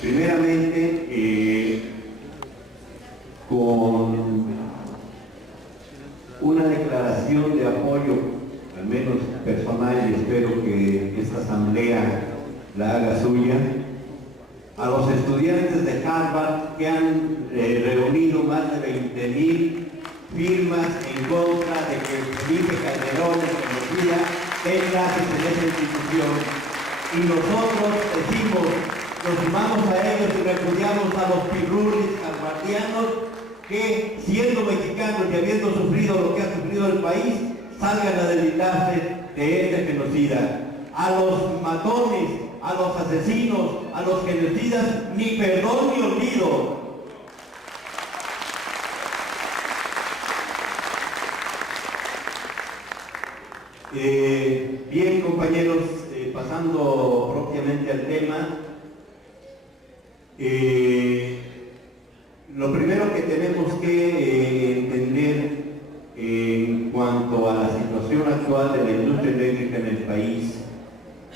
Primeramente, con una declaración de apoyo, al menos personal, y espero que esta asamblea la haga suya, a los estudiantes de Harvard que han reunido más de 20,000 firmas en contra de que Felipe Calderón dé clases en esa institución. Y nosotros decimos, nos sumamos a ellos y repudiamos a los pirrulis harvardianos que, siendo mexicanos y habiendo sufrido lo que ha sufrido el país, salgan a debilitarse de este genocida. A los matones, a los asesinos, a los genocidas, ni perdón ni olvido. Bien, compañeros, pasando propiamente al tema, lo primero que tenemos que entender en cuanto a la situación actual de la industria eléctrica en el país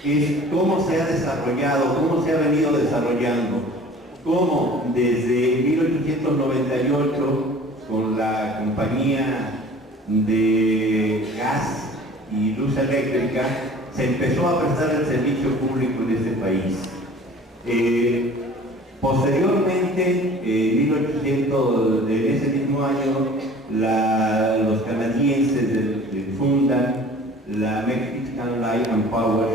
es cómo se ha desarrollado, cómo se ha venido desarrollando, cómo desde 1898 con la compañía de gas y luz eléctrica se empezó a prestar el servicio público en este país. Posteriormente, en ese mismo año, los canadienses fundan la Mexican Light and Power,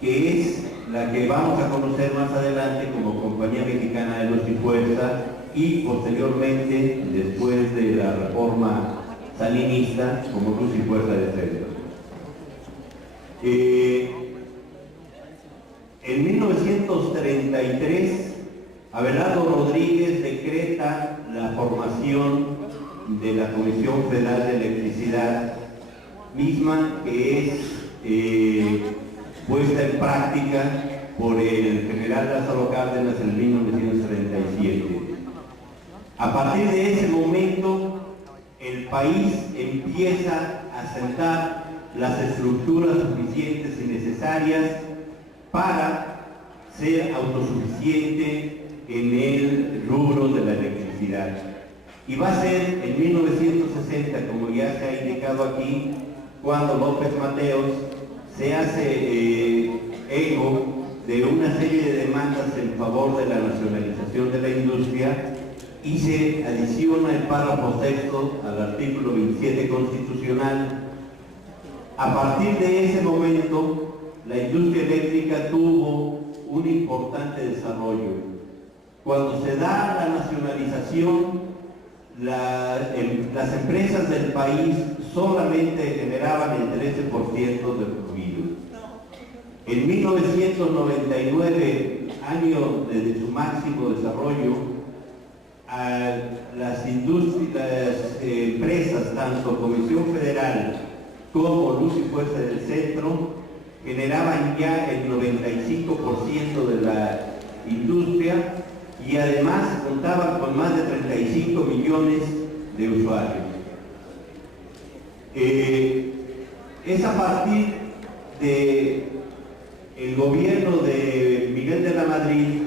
que es la que vamos a conocer más adelante como Compañía Mexicana de Luz y Fuerza, y posteriormente, después de la reforma salinista, como Luz y Fuerza del Centro. En 1933, Abelardo Rodríguez decreta la formación de la Comisión Federal de Electricidad, misma que es puesta en práctica por el general Lázaro Cárdenas en 1937. A partir de ese momento, el país empieza a sentar las estructuras suficientes y necesarias para ser autosuficiente en el rubro de la electricidad. Y va a ser en 1960, como ya se ha indicado aquí, cuando López Mateos se hace eco de una serie de demandas en favor de la nacionalización de la industria y se adiciona el párrafo sexto al artículo 27 constitucional. A partir de ese momento, la industria eléctrica tuvo un importante desarrollo. Cuando se da la nacionalización, las empresas del país solamente generaban el 13% del fluido. En 1999, año de su máximo desarrollo, las empresas, tanto Comisión Federal como Luz y Fuerza del Centro, generaban ya el 95% de la industria y además contaban con más de 35 millones de usuarios. Es a partir del gobierno de Miguel de la Madrid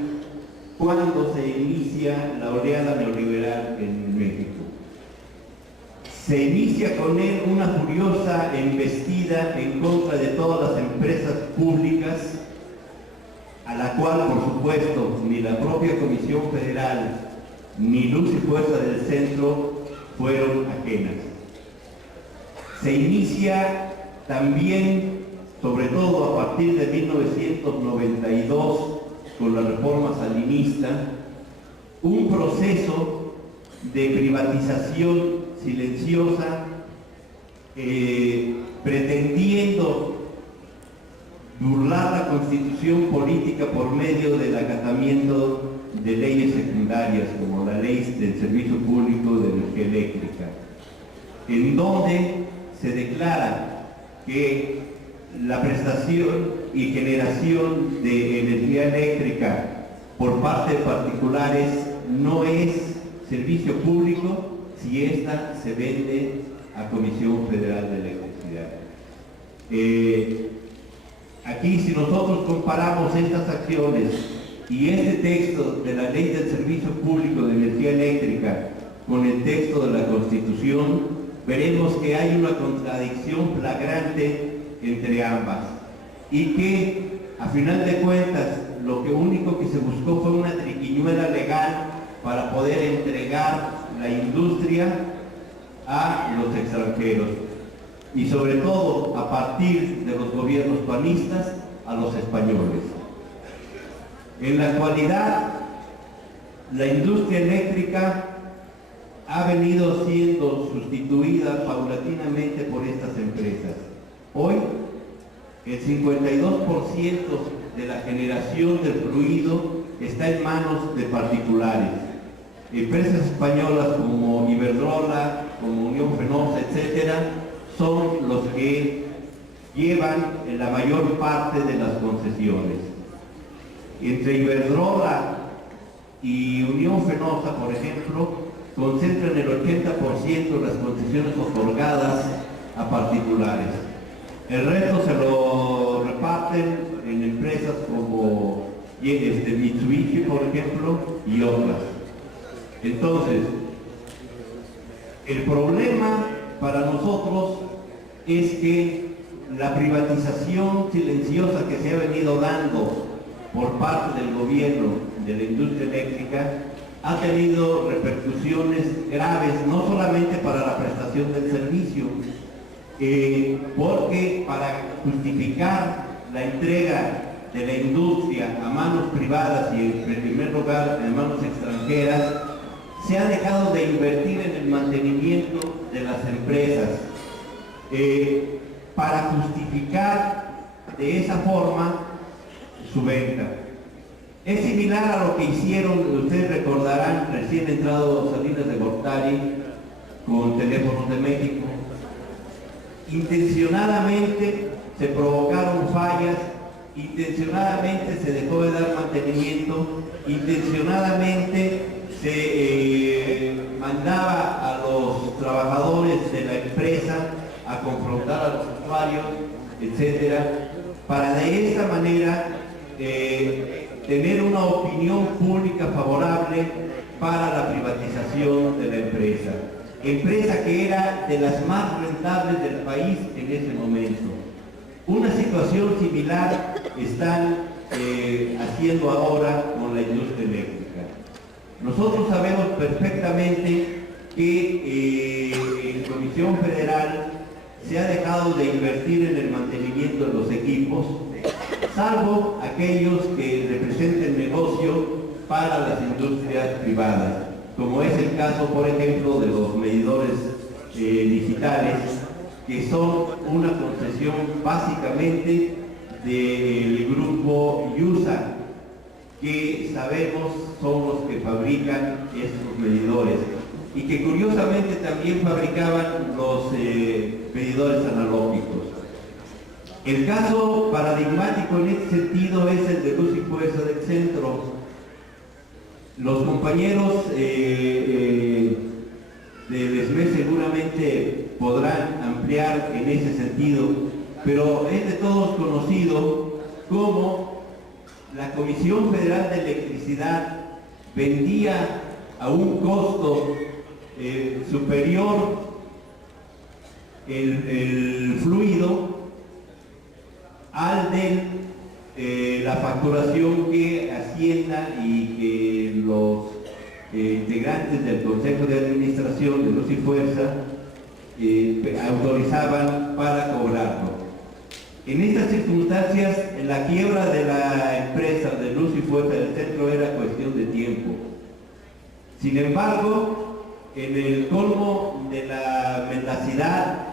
cuando se inicia la oleada neoliberal en México. Se inicia con él una furiosa embestida en contra de todas las empresas públicas, a la cual, por supuesto, ni la propia Comisión Federal ni Luz y Fuerza del Centro fueron ajenas. Se inicia también, sobre todo a partir de 1992, con la reforma salinista, un proceso de privatización silenciosa, pretendiendo burlar la constitución política por medio del acatamiento de leyes secundarias, como la ley del Servicio Público de Energía Eléctrica, en donde se declara que la prestación y generación de energía eléctrica por parte de particulares no es servicio público si ésta se vende a Comisión Federal de Electricidad. Aquí, si nosotros comparamos estas acciones y este texto de la Ley del Servicio Público de Energía Eléctrica con el texto de la Constitución, veremos que hay una contradicción flagrante entre ambas y que, a final de cuentas, lo único que se buscó fue una triquiñuela legal para poder entregar la industria a los extranjeros y sobre todo a partir de los gobiernos panistas a los españoles. En la actualidad, la industria eléctrica ha venido siendo sustituida paulatinamente por estas empresas. Hoy, el 52% de la generación del fluido está en manos de particulares. Empresas españolas como Iberdrola, como Unión Fenosa, etcétera, son los que llevan la mayor parte de las concesiones. Entre Iberdrola y Unión Fenosa, por ejemplo, concentran el 80% de las concesiones otorgadas a particulares. El resto se lo reparten en empresas como Mitsubishi, por ejemplo, y otras. Entonces, el problema para nosotros es que la privatización silenciosa que se ha venido dando por parte del gobierno de la industria eléctrica ha tenido repercusiones graves, no solamente para la prestación del servicio, porque para justificar la entrega de la industria a manos privadas y en primer lugar a manos extranjeras, se ha dejado de invertir en el mantenimiento de las empresas para justificar de esa forma su venta. Es similar a lo que hicieron, ustedes recordarán, recién entrado Salinas de Gortari con Teléfonos de México. Intencionadamente se provocaron fallas, intencionadamente se dejó de dar mantenimiento, intencionadamente se mandaba a los trabajadores de la empresa a confrontar a los usuarios, etcétera, para de esta manera tener una opinión pública favorable para la privatización de la empresa que era de las más rentables del país en ese momento. Una situación similar están haciendo ahora con la industria eléctrica. Nosotros sabemos perfectamente que en Comisión Federal se ha dejado de invertir en el mantenimiento de los equipos, salvo aquellos que representen negocio para las industrias privadas, como es el caso, por ejemplo, de los medidores digitales, que son una concesión básicamente del grupo IUSA, que sabemos son los que fabrican estos medidores y que curiosamente también fabricaban los medidores analógicos. El caso paradigmático en este sentido es el de Luz y Fuerza del Centro. Los compañeros del ESME seguramente podrán ampliar en ese sentido, pero es de todos conocido cómo la Comisión Federal de Electricidad vendía a un costo superior el fluido al de la facturación que Hacienda y que los integrantes del Consejo de Administración de Luz y Fuerza autorizaban para cobrarlo. En estas circunstancias, la quiebra de la empresa de Luz y Fuerza del Centro era cuestión de tiempo. Sin embargo, en el colmo de la mendacidad,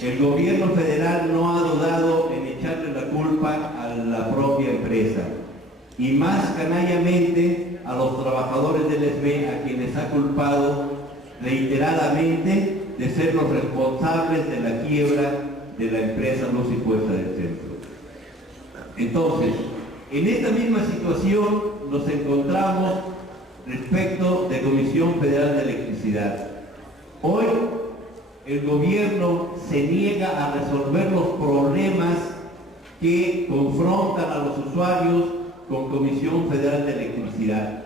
el gobierno federal no ha dudado en echarle la culpa a la propia empresa y más canallamente a los trabajadores del ESME, a quienes ha culpado reiteradamente de ser los responsables de la quiebra de la empresa Luz y Fuerza del Centro. Entonces, en esta misma situación nos encontramos respecto de Comisión Federal de Electricidad. Hoy el gobierno se niega a resolver los problemas que confrontan a los usuarios con Comisión Federal de Electricidad,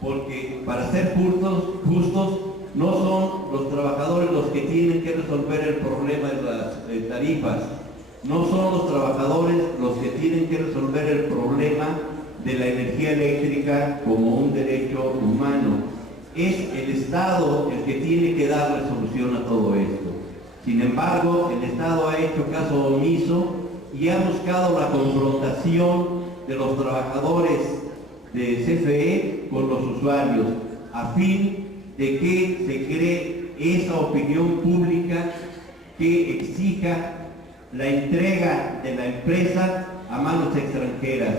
porque para ser justos, no son los trabajadores los que tienen que resolver el problema de las tarifas, no son los trabajadores los que tienen que resolver el problema de la energía eléctrica como un derecho humano. Es el Estado el que tiene que dar resolución a todo esto. Sin embargo, el Estado ha hecho caso omiso y ha buscado la confrontación de los trabajadores de CFE con los usuarios, a fin de que se cree esa opinión pública que exija la entrega de la empresa a manos extranjeras.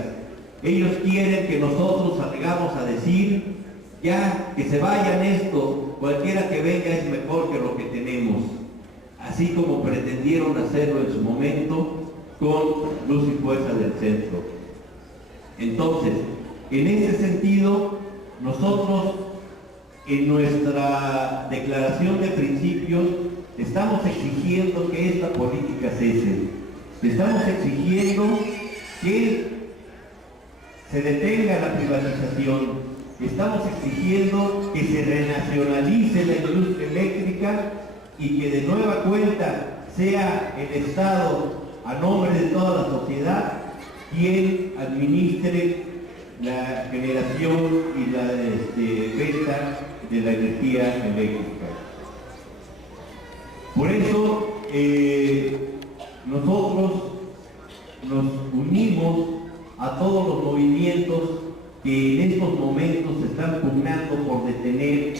Ellos quieren que nosotros salgamos a decir, ya que se vayan esto, cualquiera que venga es mejor que lo que tenemos, así como pretendieron hacerlo en su momento con Luz y Fuerza del Centro. Entonces, en ese sentido, nosotros en nuestra declaración de principios estamos exigiendo que esta política cese. Estamos exigiendo que se detenga la privatización. Estamos exigiendo que se renacionalice la industria eléctrica y que de nueva cuenta sea el Estado, a nombre de toda la sociedad, quien administre la generación y la venta de la energía eléctrica. Por eso nosotros nos unimos a todos los movimientos que en estos momentos están pugnando por detener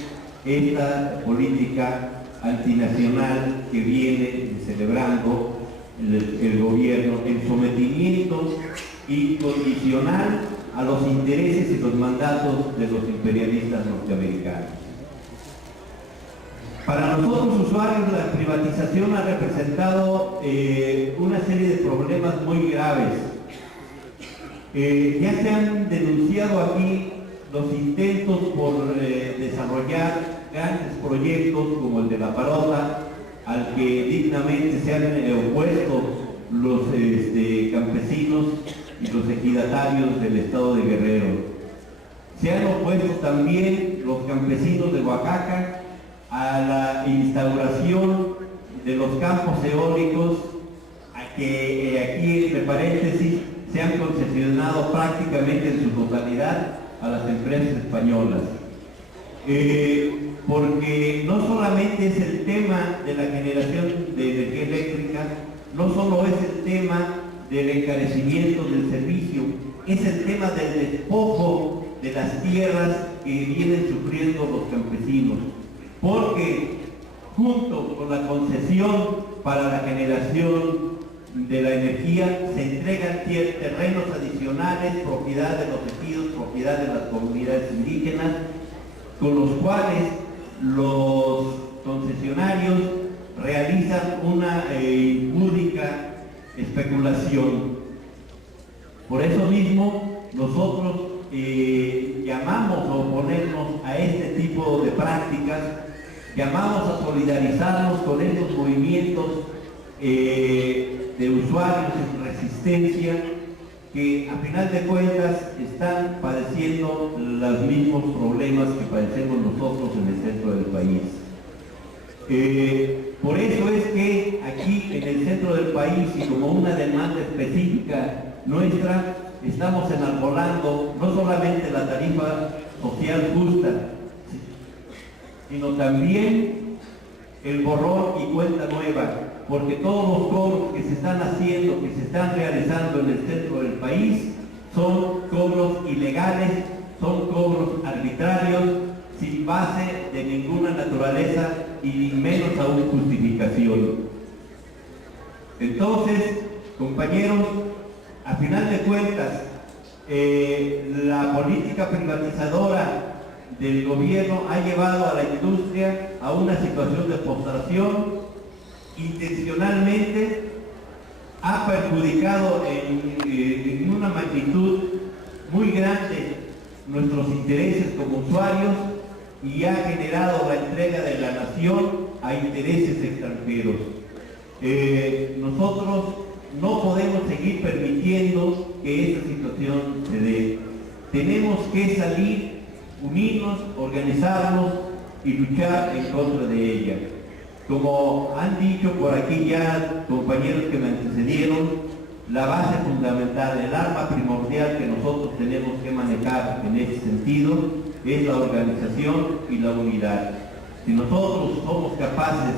esta política antinacional que viene celebrando el gobierno, el sometimiento incondicional a los intereses y los mandatos de los imperialistas norteamericanos. Para nosotros usuarios, la privatización ha representado una serie de problemas muy graves. Ya se han denunciado aquí los intentos por desarrollar grandes proyectos como el de La Parota, al que dignamente se han opuesto los campesinos y los ejidatarios del estado de Guerrero. Se han opuesto también los campesinos de Oaxaca a la instauración de los campos eólicos, a que aquí, entre paréntesis, se han concesionado prácticamente en su totalidad a las empresas españolas. Porque no solamente es el tema de la generación de energía eléctrica, no solo es el tema del encarecimiento del servicio, es el tema del despojo de las tierras que vienen sufriendo los campesinos, porque junto con la concesión para la generación de la energía se entregan terrenos adicionales, propiedad de los ejidos, propiedad de las comunidades indígenas, con los cuales los concesionarios realizan una impúdica especulación. Por eso mismo nosotros llamamos a oponernos a este tipo de prácticas, llamamos a solidarizarnos con estos movimientos de usuarios en resistencia que a final de cuentas están padeciendo los mismos problemas que padecemos nosotros en el centro del país. Por eso es que aquí en el centro del país, y como una demanda específica nuestra, estamos enarbolando no solamente la tarifa social justa, sino también el borrón y cuenta nueva, porque todos los cobros que se están haciendo, que se están realizando en el centro del país, son cobros ilegales, son cobros arbitrarios, sin base de ninguna naturaleza y menos aún justificación. Entonces, compañeros, a final de cuentas, la política privatizadora del gobierno ha llevado a la industria a una situación de postración. Intencionalmente ha perjudicado en una magnitud muy grande nuestros intereses como usuarios y ha generado la entrega de la nación a intereses extranjeros. Nosotros no podemos seguir permitiendo que esta situación se dé. Tenemos que salir, unirnos, organizarnos y luchar en contra de ella. Como han dicho por aquí ya compañeros que me antecedieron, la base fundamental, el arma primordial que nosotros tenemos que manejar en ese sentido es la organización y la unidad. Si nosotros somos capaces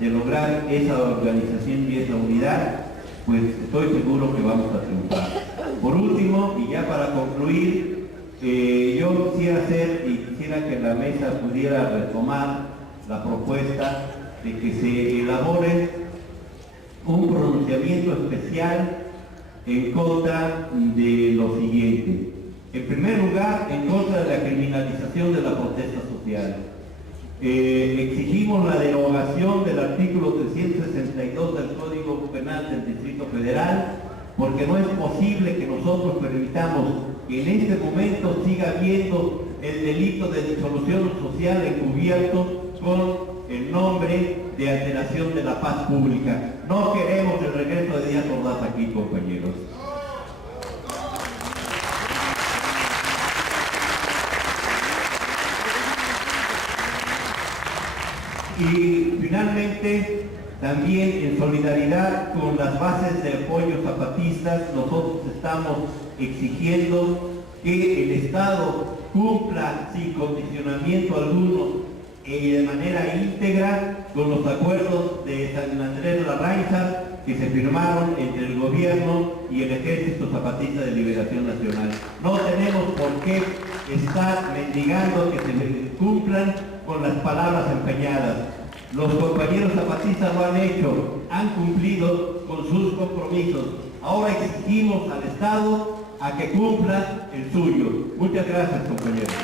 de lograr esa organización y esa unidad, pues estoy seguro que vamos a triunfar. Por último, y ya para concluir, yo quisiera que la mesa pudiera retomar la propuesta de que se elabore un pronunciamiento especial en contra de lo siguiente. En primer lugar, en contra de la criminalización de la protesta social. Exigimos la derogación del artículo 362 del Código Penal del Distrito Federal, porque no es posible que nosotros permitamos que en este momento siga habiendo el delito de disolución social encubierto con el nombre de alteración de la paz pública. No queremos el regreso de Díaz Ordaz aquí, compañeros. Y finalmente, también en solidaridad con las bases de apoyo zapatistas, nosotros estamos exigiendo que el Estado cumpla sin condicionamiento alguno y de manera íntegra con los acuerdos de San Andrés de Larrainza que se firmaron entre el gobierno y el Ejército Zapatista de Liberación Nacional. No tenemos por qué estar mendigando que se cumplan con las palabras empeñadas. Los compañeros zapatistas lo han hecho, han cumplido con sus compromisos. Ahora exigimos al Estado a que cumpla el suyo. Muchas gracias, compañeros.